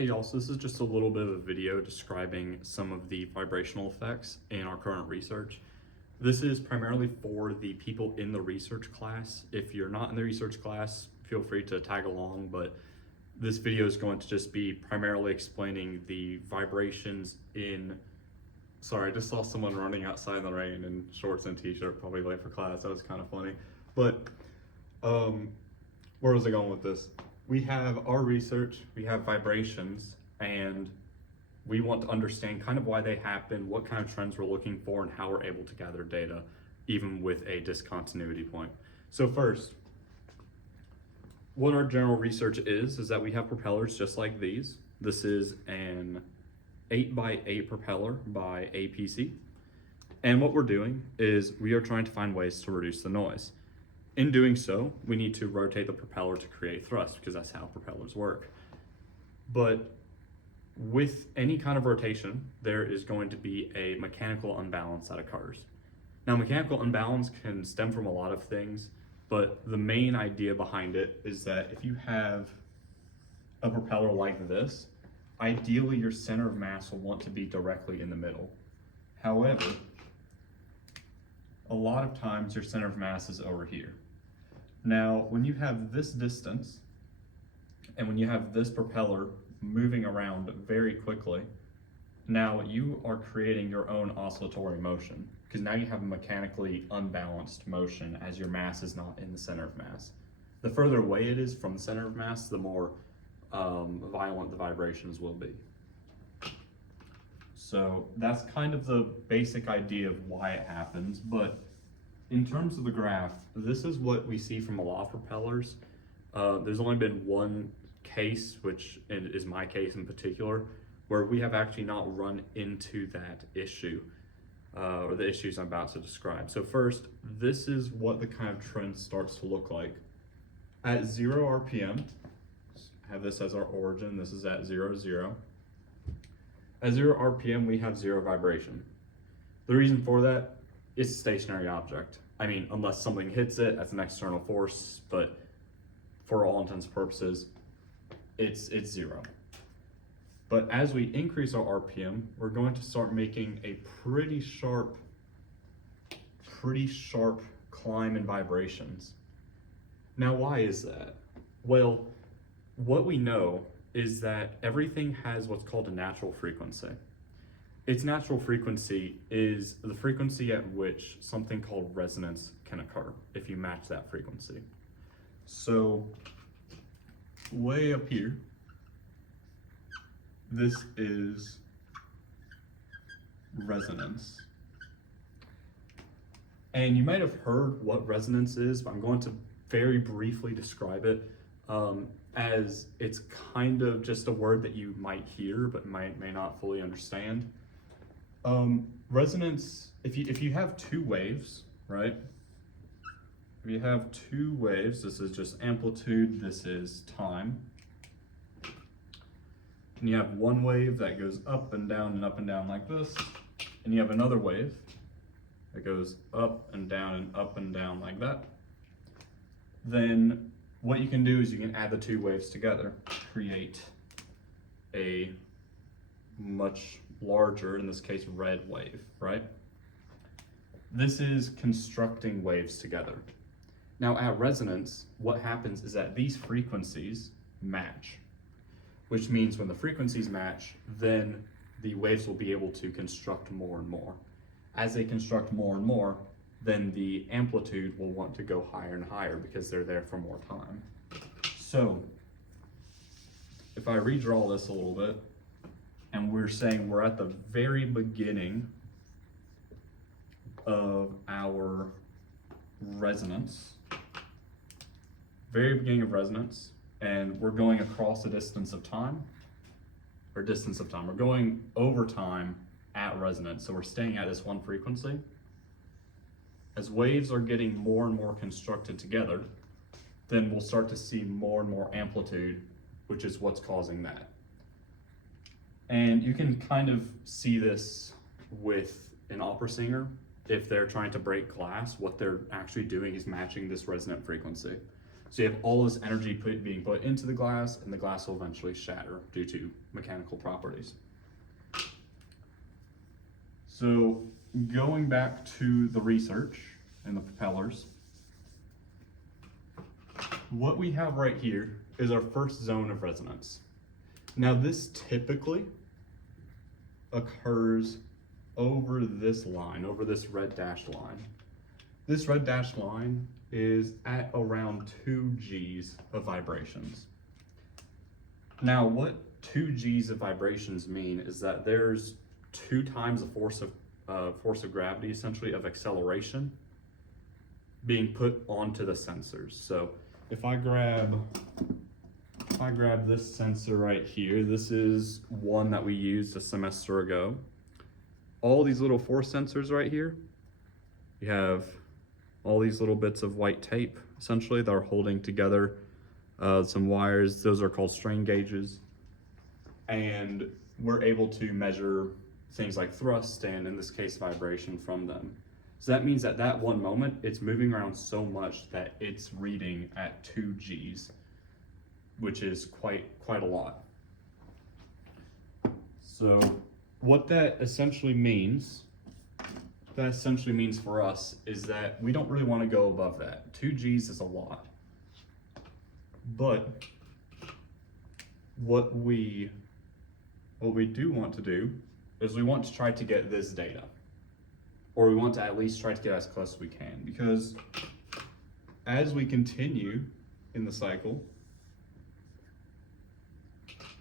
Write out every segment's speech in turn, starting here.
Hey y'all, so this is just a little bit of a video describing some of the vibrational effects in our current research. This is primarily for the people in the research class. If you're not in the research class, feel free to tag along, but this video is going to just be primarily explaining the vibrations in, sorry, I just saw someone running outside in the rain in shorts and t-shirt, probably late for class. That was kind of funny. But where was I going with this? We have our research, we have vibrations, and we want to understand kind of why they happen, what kind of trends we're looking for, and how we're able to gather data, even with a discontinuity point. So first, what our general research is that we have propellers just like these. This is an 8x8 propeller by APC. And what we're doing is we are trying to find ways to reduce the noise. In doing so, we need to rotate the propeller to create thrust because that's how propellers work. But with any kind of rotation, there is going to be a mechanical unbalance that occurs. Now, mechanical unbalance can stem from a lot of things, but the main idea behind it is that if you have a propeller like this, ideally your center of mass will want to be directly in the middle. However, a lot of times your center of mass is over here. Now, when you have this distance, and when you have this propeller moving around very quickly, now you are creating your own oscillatory motion, because now you have a mechanically unbalanced motion as your mass is not in the center of mass. The further away it is from the center of mass, the more violent the vibrations will be. So that's kind of the basic idea of why it happens, but in terms of the graph, this is what we see from a lot of propellers. There's only been one case, which is my case in particular, where we have actually not run into that issue, or the issues I'm about to describe. So first, this is what the kind of trend starts to look like. At 0 RPM, have this as our origin, this is at 0, 0. At 0 RPM, we have 0 vibration. The reason for that, it's a stationary object. I mean, unless something hits it, that's an external force, but for all intents and purposes, it's 0. But as we increase our RPM, we're going to start making a pretty sharp climb in vibrations. Now, why is that? Well, what we know is that everything has what's called a natural frequency. Its natural frequency is the frequency at which something called resonance can occur if you match that frequency. So way up here, this is resonance. And you might have heard what resonance is, but I'm going to very briefly describe it as it's kind of just a word that you might hear but may not fully understand. Resonance, if you have two waves, right? If you have two waves, this is just amplitude, this is time. And you have one wave that goes up and down like this, and you have another wave that goes up and down like that. Then what you can do is you can add the two waves together, create a much larger, in this case, red wave, right? This is constructing waves together. Now at resonance, what happens is that these frequencies match, which means when the frequencies match, then the waves will be able to construct more and more. As they construct more and more, then the amplitude will want to go higher and higher because they're there for more time. So if I redraw this a little bit, and we're saying we're at the very beginning of our resonance, and we're going across a distance of time, we're going over time at resonance, so we're staying at this one frequency. As waves are getting more and more constructed together, then we'll start to see more and more amplitude, which is what's causing that. And you can kind of see this with an opera singer. If they're trying to break glass, what they're actually doing is matching this resonant frequency. So you have all this energy being put into the glass, and the glass will eventually shatter due to mechanical properties. So going back to the research and the propellers, what we have right here is our first zone of resonance. Now this typically occurs over this line, over this red dashed line. This red dashed line is at around 2 Gs of vibrations. Now what 2 Gs of vibrations mean is that there's 2 times the force of gravity, essentially, of acceleration being put onto the sensors. So if I grab this sensor right here, this is one that we used a semester ago. All these little force sensors right here, you have all these little bits of white tape, essentially, that are holding together some wires. Those are called strain gauges. And we're able to measure things like thrust and, in this case, vibration from them. So that means at that one moment, it's moving around so much that it's reading at 2 Gs, which is quite a lot. So what that essentially means for us is that we don't really want to go above that. 2 Gs is a lot. But what we do want to do is we want to try to get this data, or we want to at least try to get as close as we can, because as we continue in the cycle,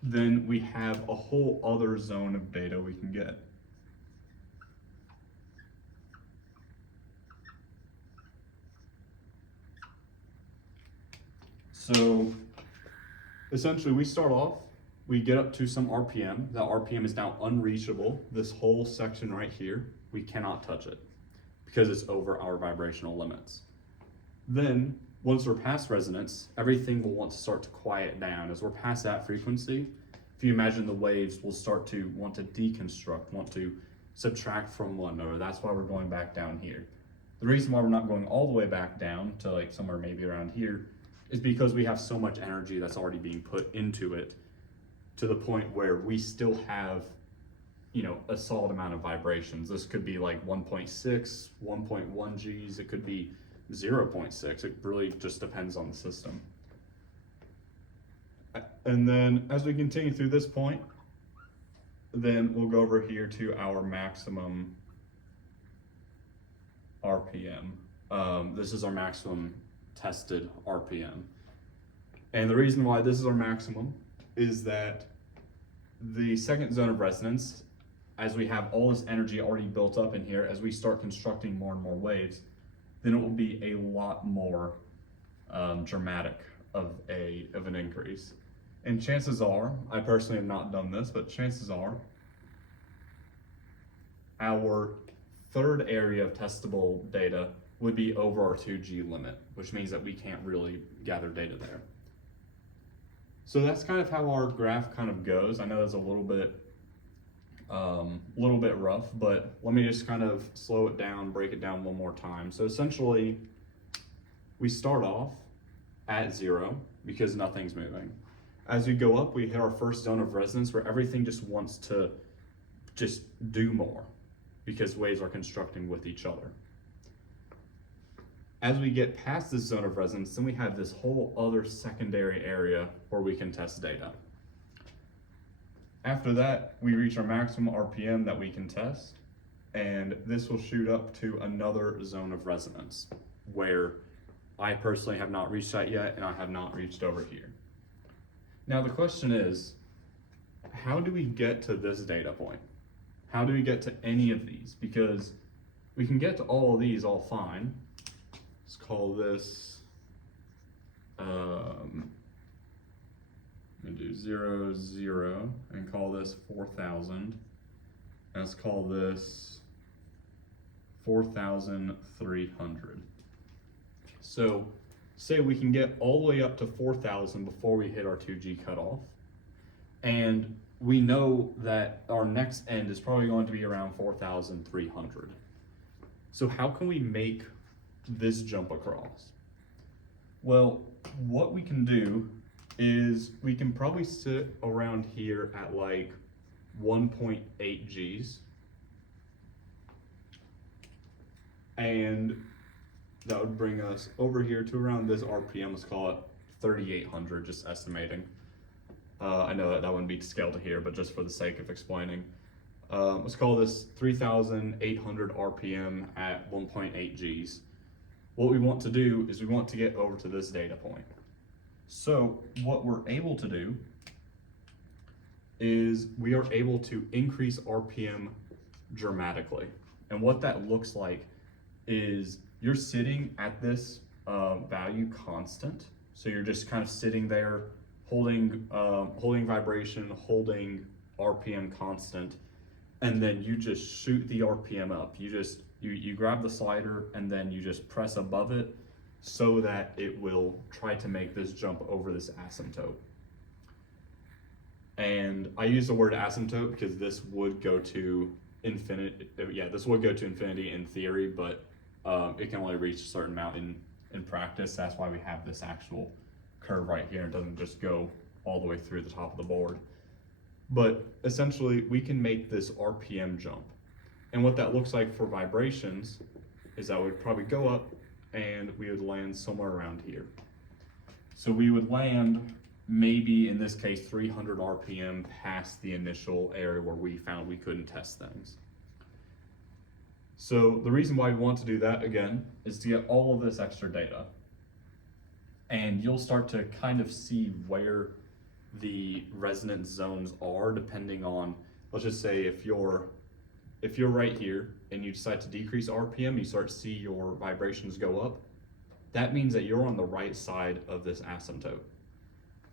then we have a whole other zone of data we can get. So essentially we start off, we get up to some RPM. That RPM is now unreachable. This whole section right here, we cannot touch it because it's over our vibrational limits. Then once we're past resonance, everything will want to start to quiet down. As we're past that frequency, if you imagine the waves will start to want to deconstruct, want to subtract from one another. That's why we're going back down here. The reason why we're not going all the way back down to like somewhere maybe around here is because we have so much energy that's already being put into it, to the point where we still have, a solid amount of vibrations. This could be like 1.6, 1.1 Gs, it could be 0.6. It really just depends on the system. And then as we continue through this point, then we'll go over here to our maximum RPM. This is our maximum tested RPM. And the reason why this is our maximum is that the second zone of resonance, as we have all this energy already built up in here, as we start constructing more and more waves, then it will be a lot more dramatic of an increase. And chances are, I personally have not done this, but chances are our third area of testable data would be over our 2 G limit, which means that we can't really gather data there. So that's kind of how our graph kind of goes. I know it's a little bit rough, but let me just kind of slow it down, break it down one more time. So essentially, we start off at 0 because nothing's moving. As we go up, we hit our first zone of resonance where everything just wants to just do more because waves are constructing with each other. As we get past this zone of resonance, then we have this whole other secondary area where we can test data. After that, we reach our maximum RPM that we can test, and this will shoot up to another zone of resonance where I personally have not reached that yet, and I have not reached over here. Now the question is, how do we get to this data point? How do we get to any of these? Because we can get to all of these all fine. Let's call this, I'm gonna do 0, 0, and call this 4,000. And let's call this 4,300. So say we can get all the way up to 4,000 before we hit our 2G cutoff. And we know that our next end is probably going to be around 4,300. So how can we make this jump across? Well, what we can do is we can probably sit around here at like 1.8 Gs. And that would bring us over here to around this RPM, let's call it 3,800, just estimating. I know that wouldn't be scaled to here, but just for the sake of explaining. Let's call this 3,800 RPM at 1.8 Gs. What we want to do is we want to get over to this data point. So what we're able to do is we are able to increase RPM dramatically. And what that looks like is you're sitting at this value constant. So you're just kind of sitting there holding vibration, holding RPM constant, and then you just shoot the RPM up. You grab the slider and then you just press above it so that it will try to make this jump over this asymptote. And I use the word asymptote because this would go to infinity. Yeah, this would go to infinity in theory, but it can only reach a certain amount in practice. That's why we have this actual curve right here. It doesn't just go all the way through the top of the board. But essentially, we can make this RPM jump. And what that looks like for vibrations is that we'd probably go up and we would land somewhere around here. So we would land maybe in this case 300 RPM past the initial area where we found we couldn't test things. So the reason why we want to do that again is to get all of this extra data. And you'll start to kind of see where the resonance zones are depending on, let's just say if you're right here and you decide to decrease RPM, you start to see your vibrations go up. That means that you're on the right side of this asymptote.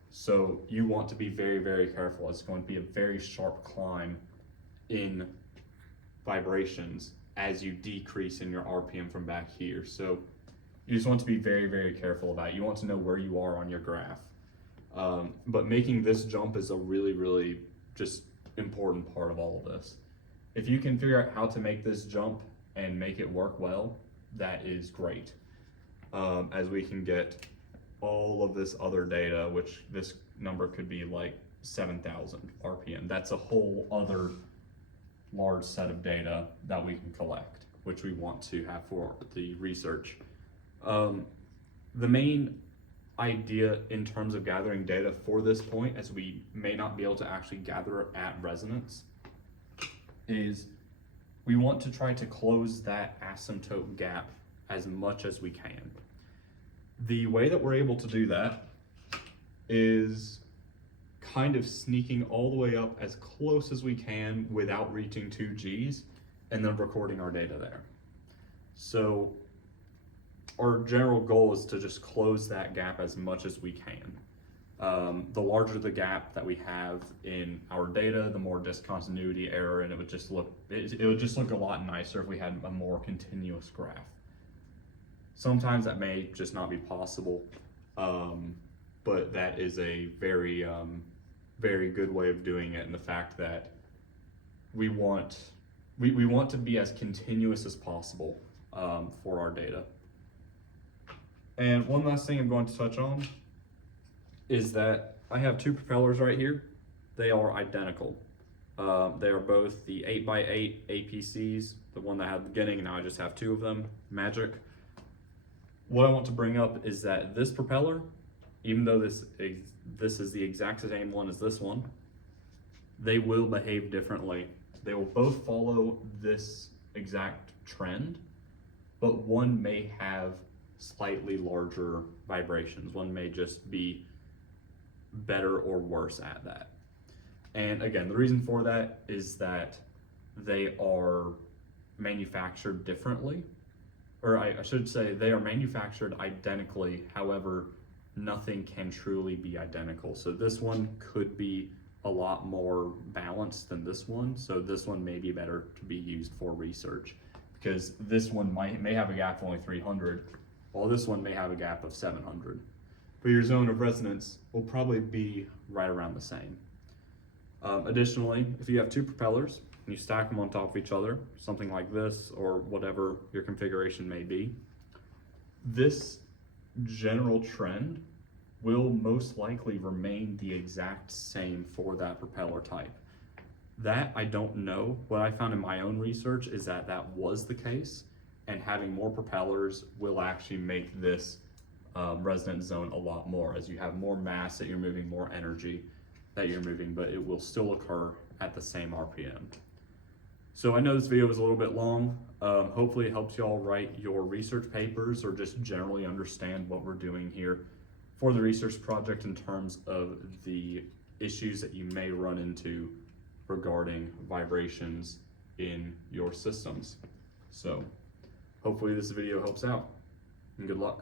So you want to be very, very careful. It's going to be a very sharp climb in vibrations as you decrease in your RPM from back here. So you just want to be very, very careful about it. You want to know where you are on your graph. But making this jump is a really, really just important part of all of this. If you can figure out how to make this jump and make it work well, that is great. As we can get all of this other data, which this number could be like 7,000 RPM. That's a whole other large set of data that we can collect, which we want to have for the research. The main idea in terms of gathering data for this point, as we may not be able to actually gather at resonance, is we want to try to close that asymptote gap as much as we can. The way that we're able to do that is kind of sneaking all the way up as close as we can without reaching 2 Gs and then recording our data there. So our general goal is to just close that gap as much as we can. The larger the gap that we have in our data, the more discontinuity error, and it would just look a lot nicer if we had a more continuous graph. Sometimes that may just not be possible, but that is a very, very good way of doing it. And the fact that we want to be as continuous as possible for our data. And one last thing I'm going to touch on is that I have 2 propellers right here. They are identical. They are both the 8x8 APCs, the one that had the beginning, and now I just have 2 of them, magic. What I want to bring up is that this propeller, even though this is the exact same one as this one, they will behave differently. They will both follow this exact trend, but one may have slightly larger vibrations. One may just be better or worse at that. And again, the reason for that is that they are manufactured differently, or I should say they are manufactured identically. However, nothing can truly be identical. So this one could be a lot more balanced than this one. So this one may be better to be used for research because this one may have a gap of only 300, while this one may have a gap of 700. But your zone of resonance will probably be right around the same. Additionally, if you have 2 propellers and you stack them on top of each other, something like this or whatever your configuration may be, this general trend will most likely remain the exact same for that propeller type. That I don't know. What I found in my own research is that that was the case, and having more propellers will actually make this resonance zone a lot more, as you have more mass that you're moving, more energy that you're moving, but it will still occur at the same RPM. So I know this video was a little bit long. Hopefully it helps y'all write your research papers or just generally understand what we're doing here for the research project in terms of the issues that you may run into regarding vibrations in your systems. So hopefully this video helps out, and good luck.